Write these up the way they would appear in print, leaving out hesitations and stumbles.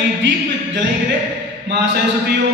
ऐं दीप जलाई करे मां सरस्वती जो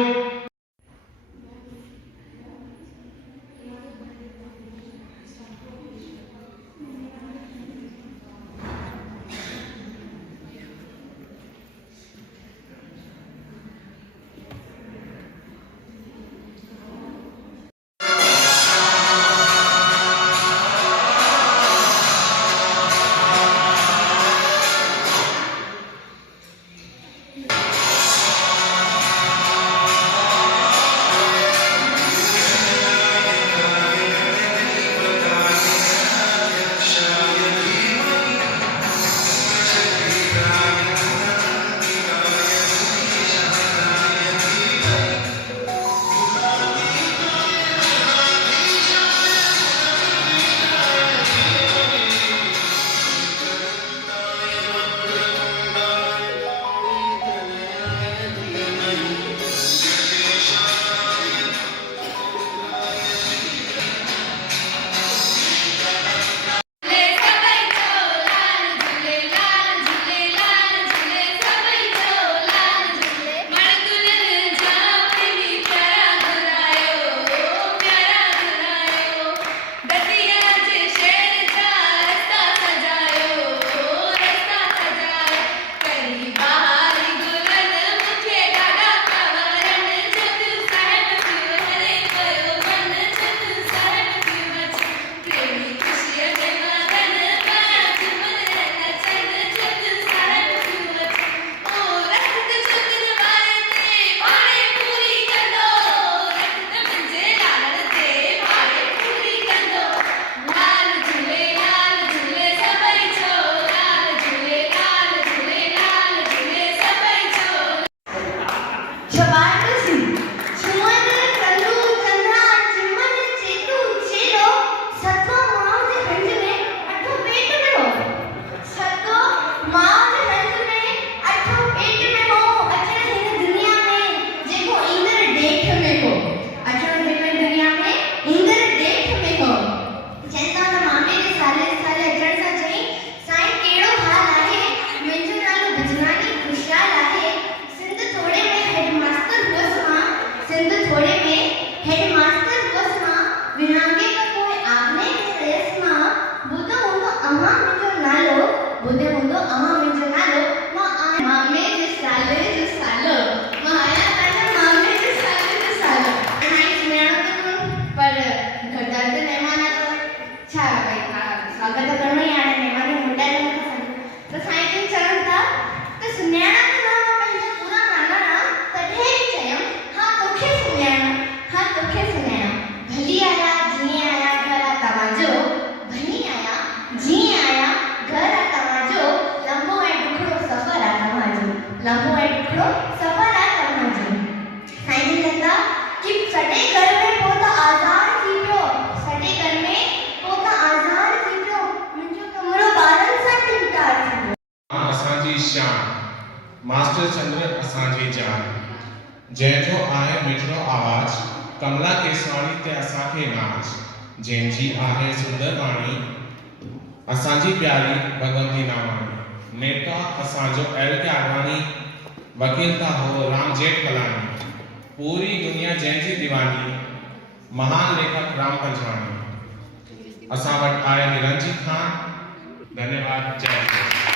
मास्टर चंद्र असांजी जान जंहिंजो आहे मिठड़ो आवाज कमला केसवाणी ते असांखे नाच जंहिंजी आहे सुंदर वाणी असांजी प्यारी भगवंती नावाणी नेता असांजो एल के आडवाणी वकील था हो राम जेठमलानी पूरी दुनिया जंहिंजी दीवानी महान लेखक राम पंजवाणी असां वटि आहे निरंजीत खान। धन्यवाद। जय हिंद।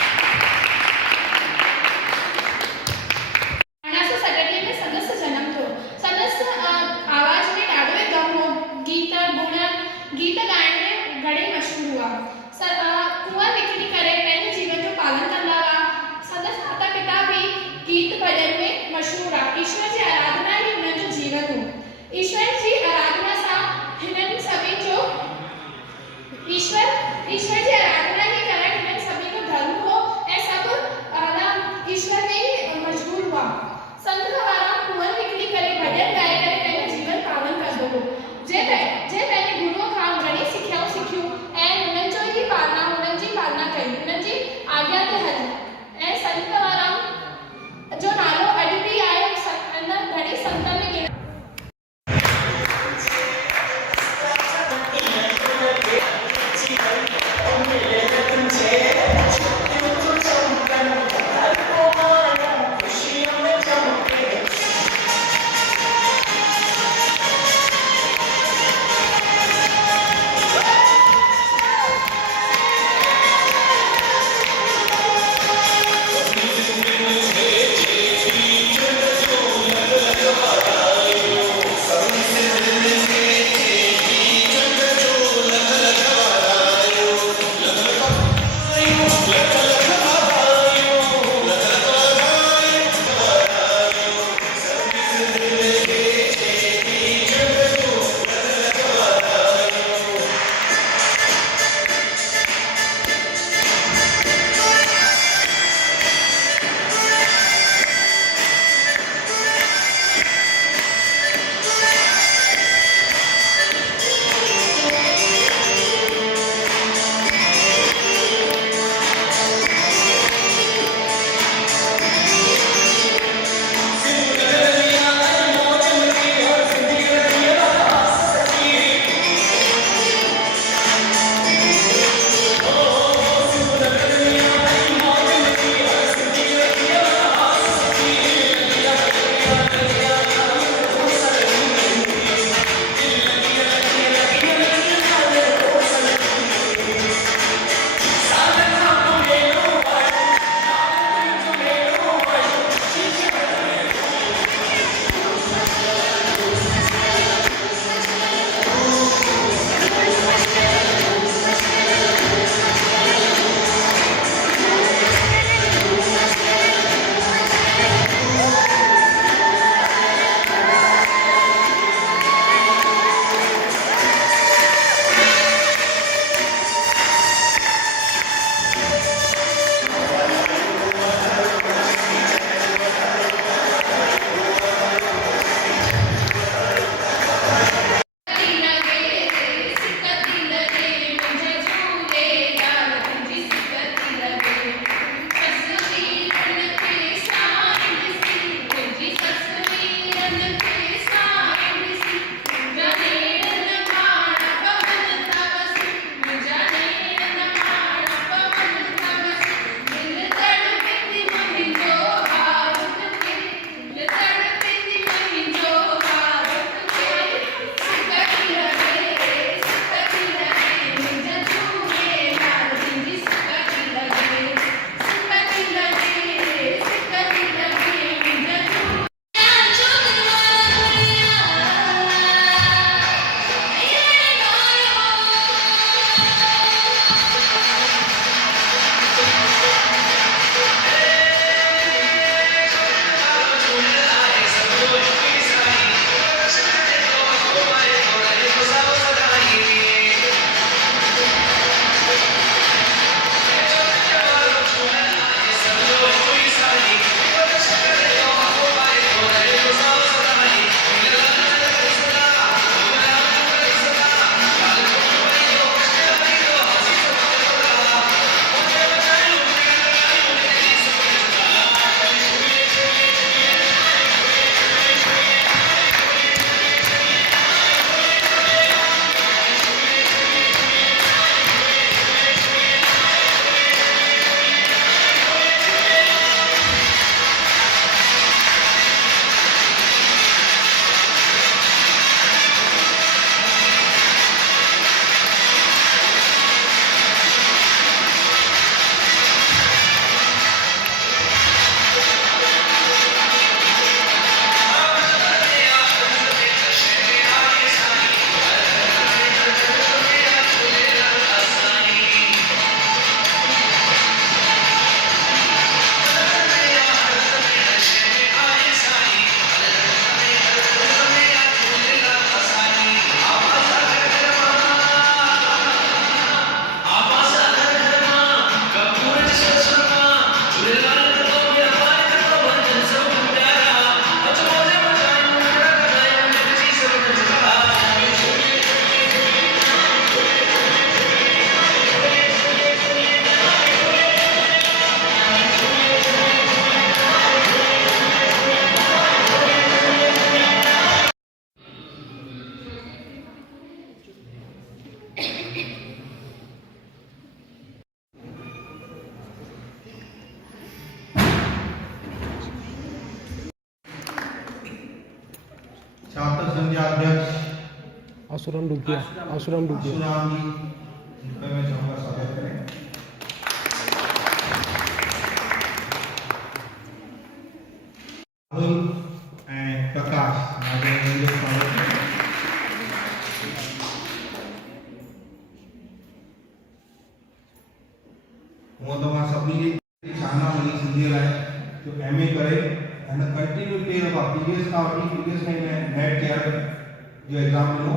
छात्र संघ के अध्यक्ष आसुराम डुगिया आसुराम डुगिया आशुराम जी, उनका मैं चाहूँगा स्वागत करें। राहुल एंड प्रकाश आगे मुझे स्वागत करें। હું તમારા સભની ચાહના મળી સિંધી લાય તો એમએ કરે અને કન્ટિન્યુ ટેર ઓફ પ્રીવિયસ का प्रीवियस में नेट क्लियर जो एग्जाम नो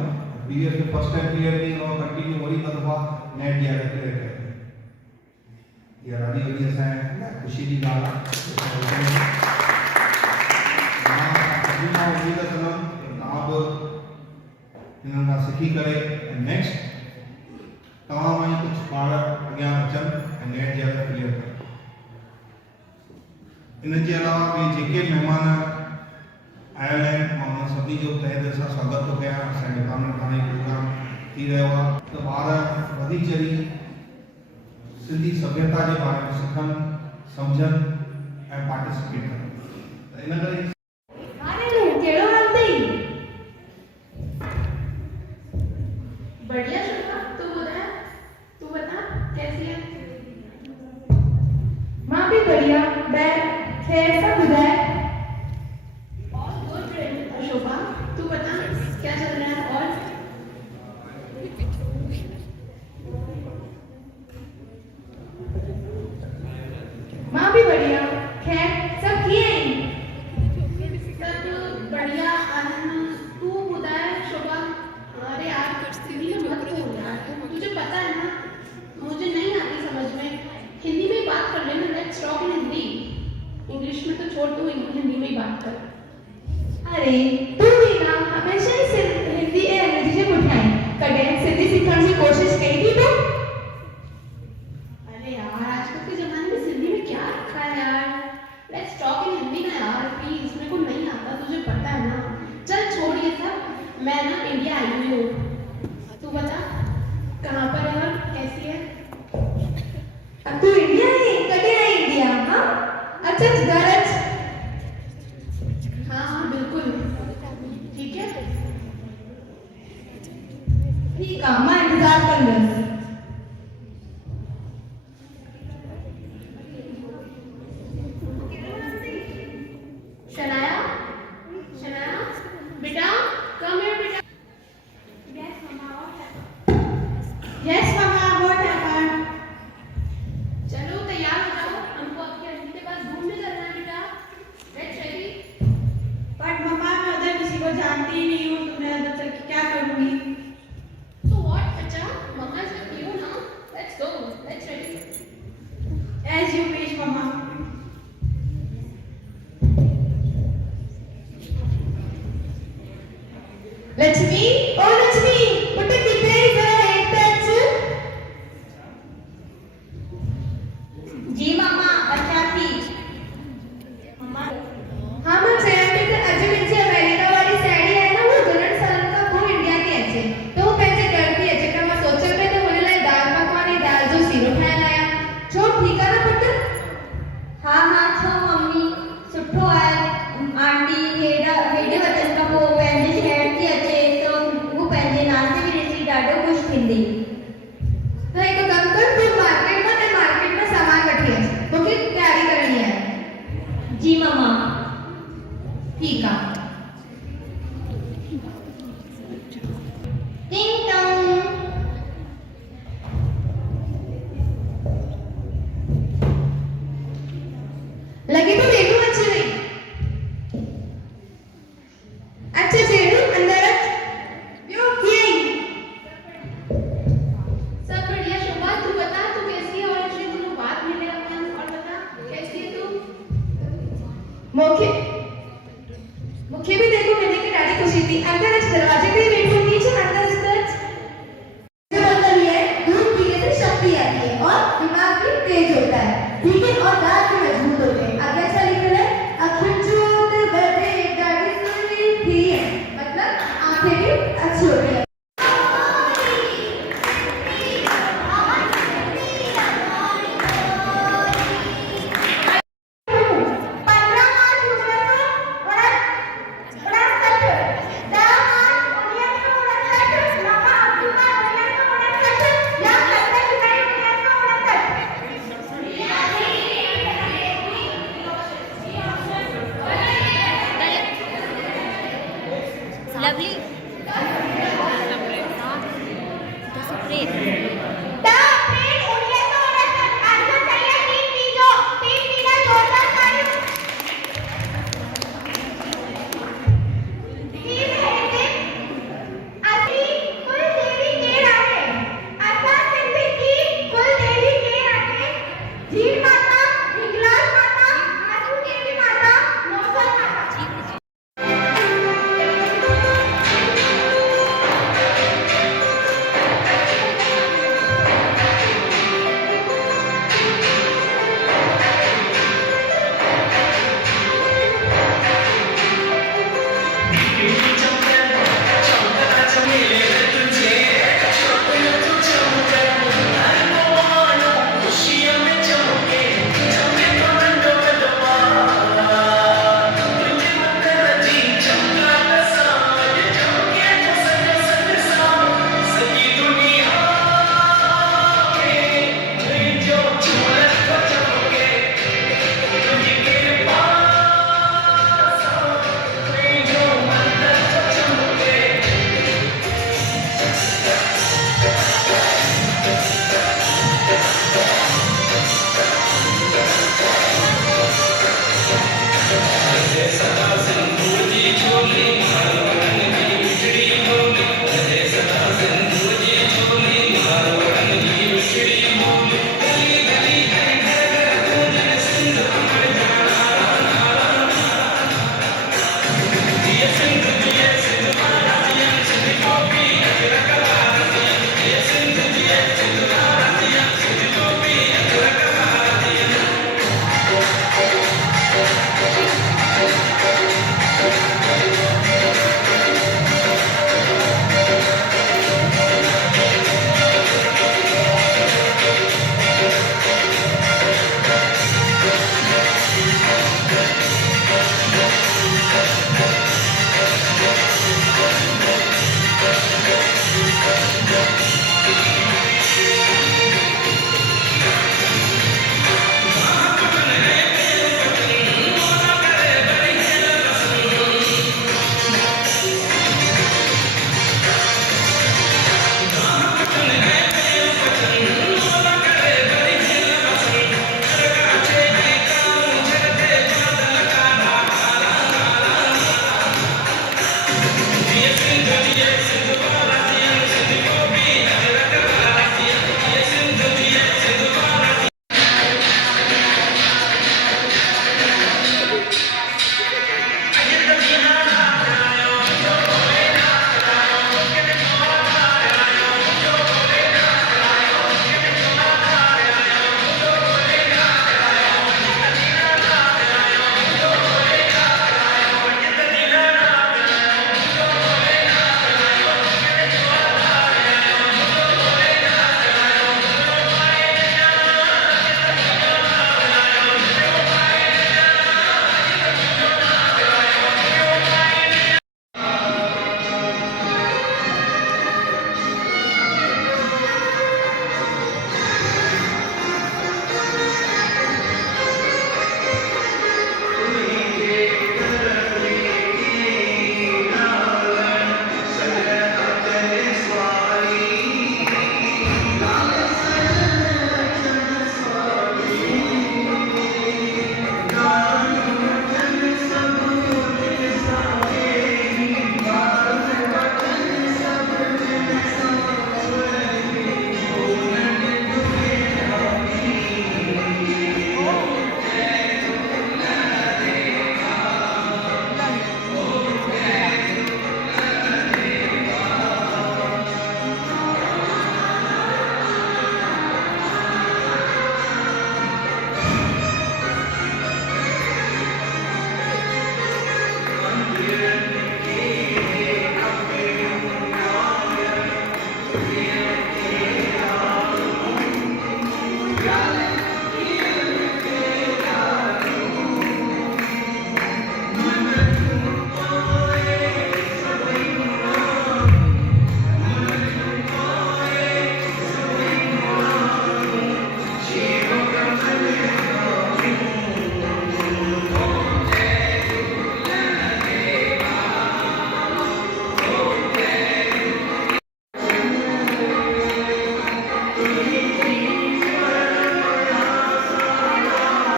प्रीवियस में फर्स्ट टाइम क्लियर नहीं और कंटिन्यू वही दफा नेट क्लियर करे ये रानी वली असा खुशी की गाल मां उम्मीद करम आप इनका सिखी करे नेक्स्ट तमाम में कुछ बालक अॻियां अचनि ऐं नेट जे क्लियर कनि। इन जे अलावा ॿिए जेके महिमान आयल आहिनि मां उन्हनि सभिनी जो तहे दिलि सां स्वागत थो कयां। असांजे डिपार्टमेंट हाणे प्रोग्राम थी रहियो आहे त ॿार वधी चढ़ी सिंधी सभ्यता जे बारे में सिखनि सम्झनि ऐं पार्टिसिपेट कनि त इन करे कहिड़ो हाल अथई? बढ़िया शुभा, तू बता कैसी है? माँ भी बढ़िया, खैर सब बुधाए। और गुड शोभा, तू बता क्या चल रहा है? और माँ भी बढ़िया, खैर सब किए सब बढ़िया। तू बुधाए शोभा। अरे यार मत बोल यार, तुझे पता है ना मुझे नहीं आती समझ में। हिंदी में बात कर लेना, let's talk in Hindi. English में तो छोड़, तू हिंदी में ही बात कर। अरे तू भी ना हमेशा ही सिर्फ हिंदी या अंग्रेजी से उठाई, कदे सिंधी सीखने की कोशिश करी थी तो? अरे यार आजकल के जमाने में सिंधी में क्या रखा है यार। लेट्स टॉक इन हिंदी ना यार प्लीज, मेरे को नहीं आता, तुझे पता है ना। चल छोड़ ये सब, मैं ना इंडिया आई हुई हूँ। तू बता कहाँ पर है और कैसी है? अब तू इंडिया है, कभी आई इंडिया? हाँ अच्छा गरज। हाँ हाँ बिल्कुल ठीक है, ठीक है मैं इंतजार कर रही हूँ। शनाया बेटा कम here बेटा। Yes mama, what happened? चलो तैयार हो जाओ, हमको आपके आंटी के पास घूमने चलना है बेटा। Let's ready? But मम्मा मैं उधर किसी को जानती ही नहीं हूँ, तो मैं उधर चल के क्या करूँगी? So what बच्चा, मम्मा is with you now. Let's go. Let's ready? As you wish mamma. Lakshmi, oh Lakshmi, put the keeper in the head pencil. जी मम्मा अच्छा थी। मम्मा हाँ मैं जयंती से अजमेर अमेरिका वाली साड़ी है ना, वो दुल्हन साल का वो इंडिया की है तो वो पैसे डरती है जब मैं सोचल में तो बोले लाई दाल पकवान दाल जो सीरो खाया लाया जो ठीक है ना पुत्र? हाँ हाँ छो मम्मी सुठो है। आंटी हेडे वचन का वो पंहिंजे शहर थी अचे तो वो पंहिंजे नाश्ते में ॾिसी ॾाढो ख़ुशि थींदी। तो एक कम कर तू मार्केट में सामान वठी अच, मूंखे तैयारी करणी है। जी मम्मा ठीक है। टिंग टोंग लगे तो देखो अच्छे नहीं। अच्छा चेड़ू अंदर रख यो किए सब बढ़िया। शोभा तू बता तू कैसी है? और अच्छी तू बात नहीं ले अपन और बता कैसी है तू? मुखे भी देखो मैंने की डाली खुशी थी। अंदर दरवाजे पे